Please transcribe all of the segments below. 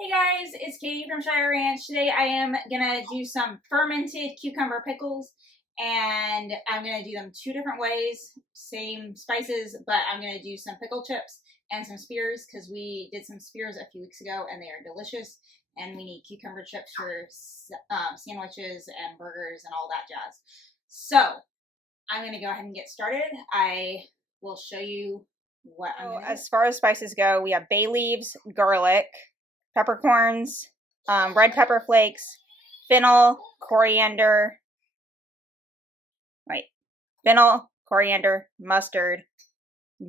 Hey guys, it's Katie from Shire Ranch. Today I am gonna do some fermented cucumber pickles, and I'm gonna do them two different ways. Same spices, but I'm gonna do some pickle chips and some spears because we did some spears a few weeks ago and they are delicious. And we need cucumber chips for sandwiches and burgers and all that jazz. So I'm gonna go ahead and get started. I will show you what I'm gonna do. As far as spices go, we have bay leaves, garlic, peppercorns, red pepper flakes, fennel, coriander, mustard,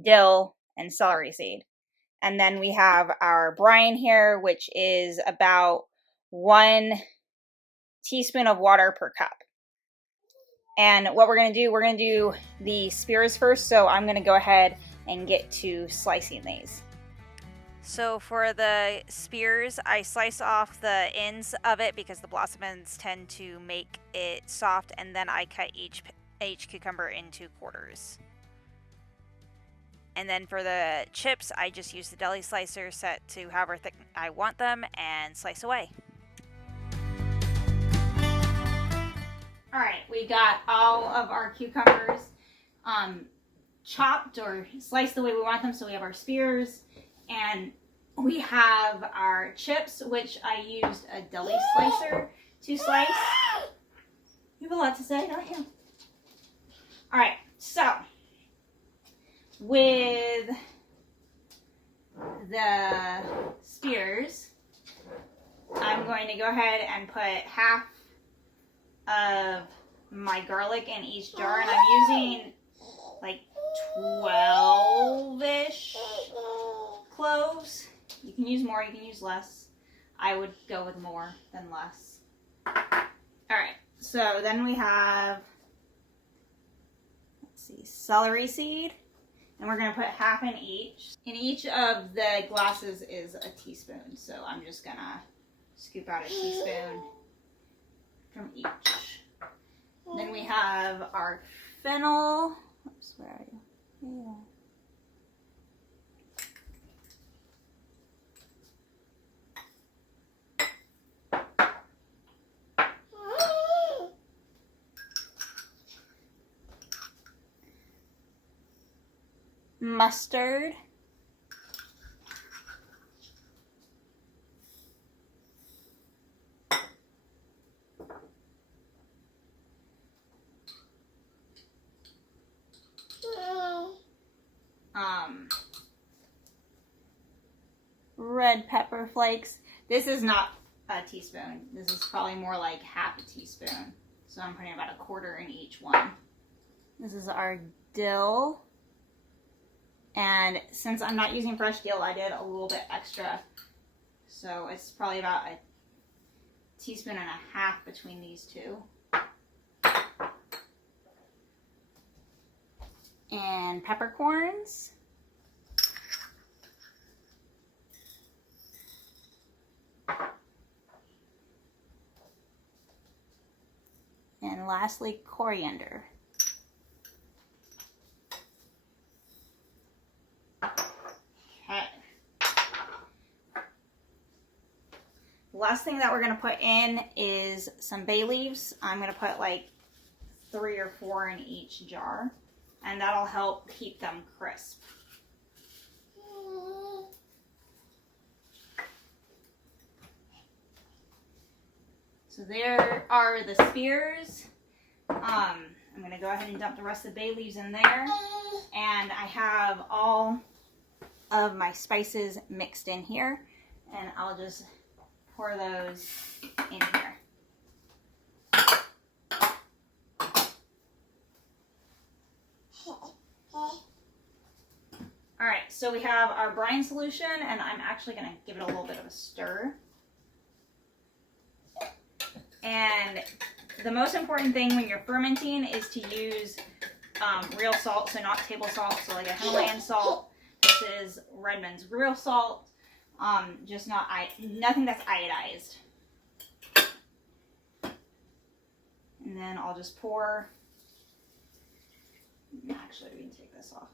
dill, and celery seed. And then we have our brine here, which is about 1 teaspoon of water per cup. And what we're going to do the spears first. So I'm going to go ahead and get to slicing these. So for the spears, I slice off the ends of it because the blossom ends tend to make it soft, and then I cut each cucumber into quarters. And then for the chips, I just use the deli slicer set to however thick I want them and slice away. Alright, we got all of our cucumbers chopped or sliced the way we want them. So we have our spears, and we have our chips, which I used a deli slicer to slice. You have a lot to say, don't you? Alright, so with the spears, I'm going to go ahead and put half of my garlic in each jar, and I'm using like 12-ish cloves. You can use more, you can use less. I would go with more than less. Alright, so then we have, let's see, celery seed. And we're going to put half in each. In each of the glasses is a teaspoon. So I'm just going to scoop out a teaspoon from each. Then we have our fennel. Oops, where are you? Yeah. Mustard, red pepper flakes. This is not a teaspoon. This is probably more like half a teaspoon. So I'm putting about a quarter in each one. This is our dill. And since I'm not using fresh dill, I did a little bit extra. So it's probably about a teaspoon and a half between these two. And peppercorns. And lastly, coriander. The last thing that we're going to put in is some bay leaves. I'm going to put like 3 or 4 in each jar, and that'll help keep them crisp. So there are the spears. I'm going to go ahead and dump the rest of the bay leaves in there, and I have all of my spices mixed in here, and I'll just pour those in here. Alright, so we have our brine solution, and I'm actually going to give it a little bit of a stir. And the most important thing when you're fermenting is to use real salt, so not table salt, so like a Himalayan salt. This is Redmond's real salt. Just nothing that's iodized. And then I'll just pour. Actually, we can take this off.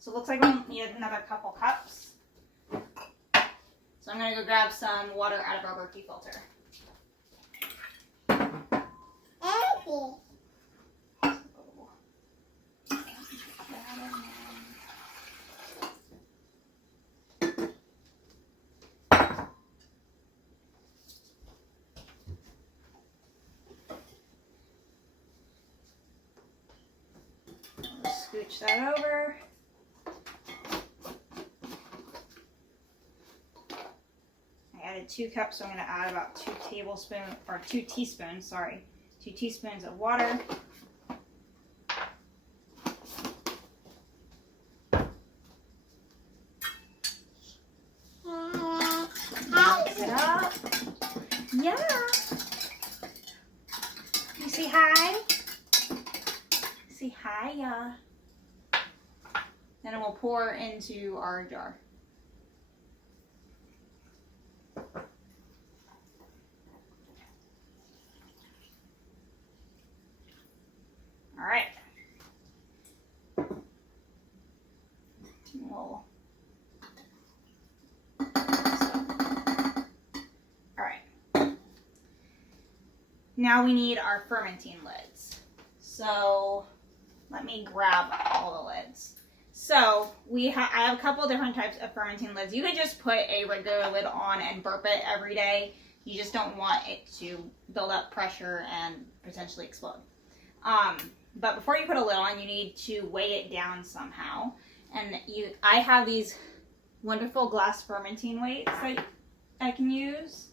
So it looks like we need another couple cups. So I'm going to go grab some water out of our Berkey filter. Scooch that over. I added 2 cups, so I'm going to add about 2 teaspoons of water. Mix it up. Yeah. You say hi? Say hi, yeah. Then it will pour into our jar. All right. All right. Now we need our fermenting lids. So let me grab all the lids. So I have a couple different types of fermenting lids. You could just put a regular lid on and burp it every day. You just don't want it to build up pressure and potentially explode. But before you put a lid on, you need to weigh it down somehow. And I have these wonderful glass fermenting weights that I can use.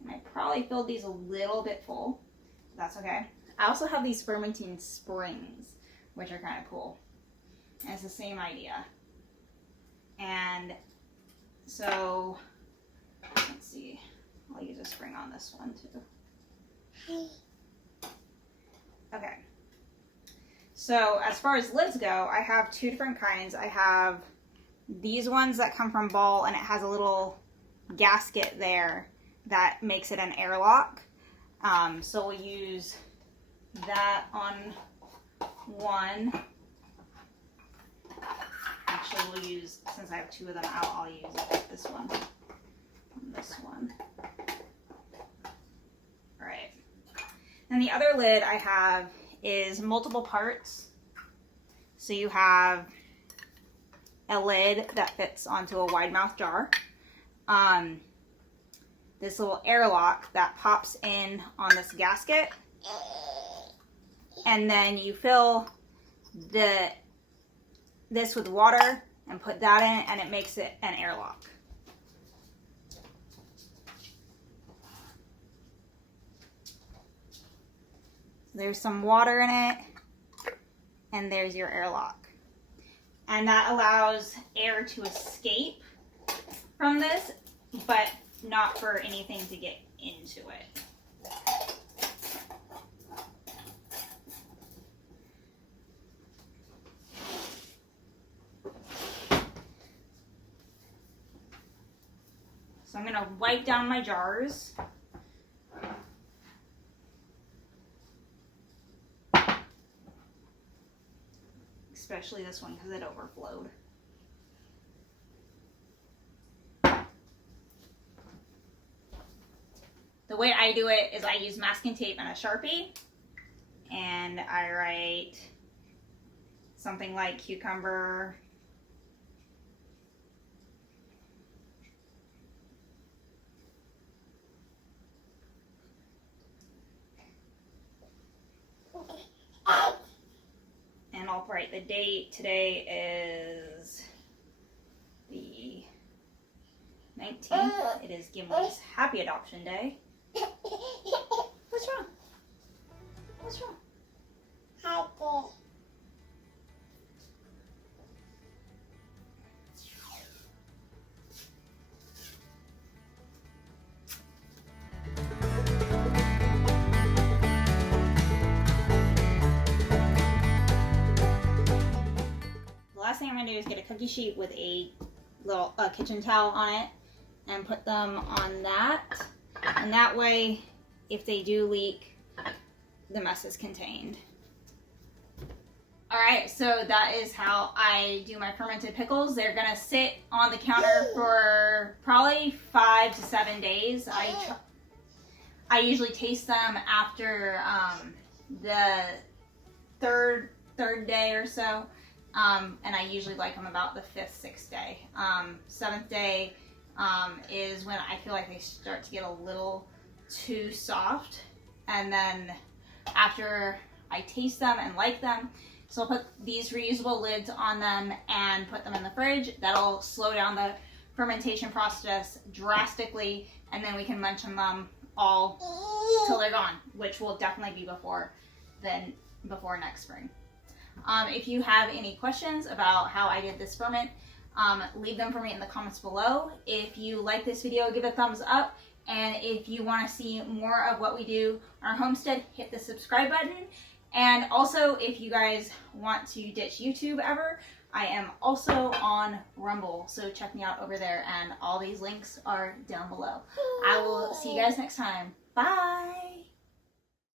And I probably filled these a little bit full. That's okay. I also have these fermenting springs, which are kind of cool. And it's the same idea. And so, let's see. I'll use a spring on this one too. Okay. So as far as lids go, I have 2 different kinds. I have these ones that come from Ball, and it has a little gasket there that makes it an airlock. So we'll use that on one. Actually, we'll use, since I have 2 of them out, I'll use this one and this one. All right. And the other lid I have is multiple parts. So you have a lid that fits onto a wide mouth jar. This little airlock that pops in on this gasket. And then you fill this with water and put that in, and it makes it an airlock. There's some water in it, and there's your airlock. And that allows air to escape from this, but not for anything to get into it. So I'm going to wipe down my jars. Especially this one because it overflowed. The way I do it is I use masking tape and a Sharpie, and I write something like cucumber, and I'll write the date. Today is the 19th. It is Gimli's Happy Adoption Day. What's wrong? What's wrong? Happy. The last thing I'm going to do is get a cookie sheet with a little kitchen towel on it and put them on that. And that way, if they do leak, the mess is contained. Alright, so that is how I do my fermented pickles. They're going to sit on the counter for probably 5 to 7 days. I usually taste them after the third day or so, and I usually like them about the 5th, 6th day. 7th day is when I feel like they start to get a little too soft, and then after I taste them and like them, so I'll put these reusable lids on them and put them in the fridge. That'll slow down the fermentation process drastically, and then we can munch on them all till they're gone, which will definitely be before next spring. If you have any questions about how I did this ferment, leave them for me in the comments below. If you like this video, give it a thumbs up. And if you want to see more of what we do on our homestead, hit the subscribe button. And also, if you guys want to ditch YouTube ever, I am also on Rumble. So check me out over there, and all these links are down below. I will see you guys next time. Bye!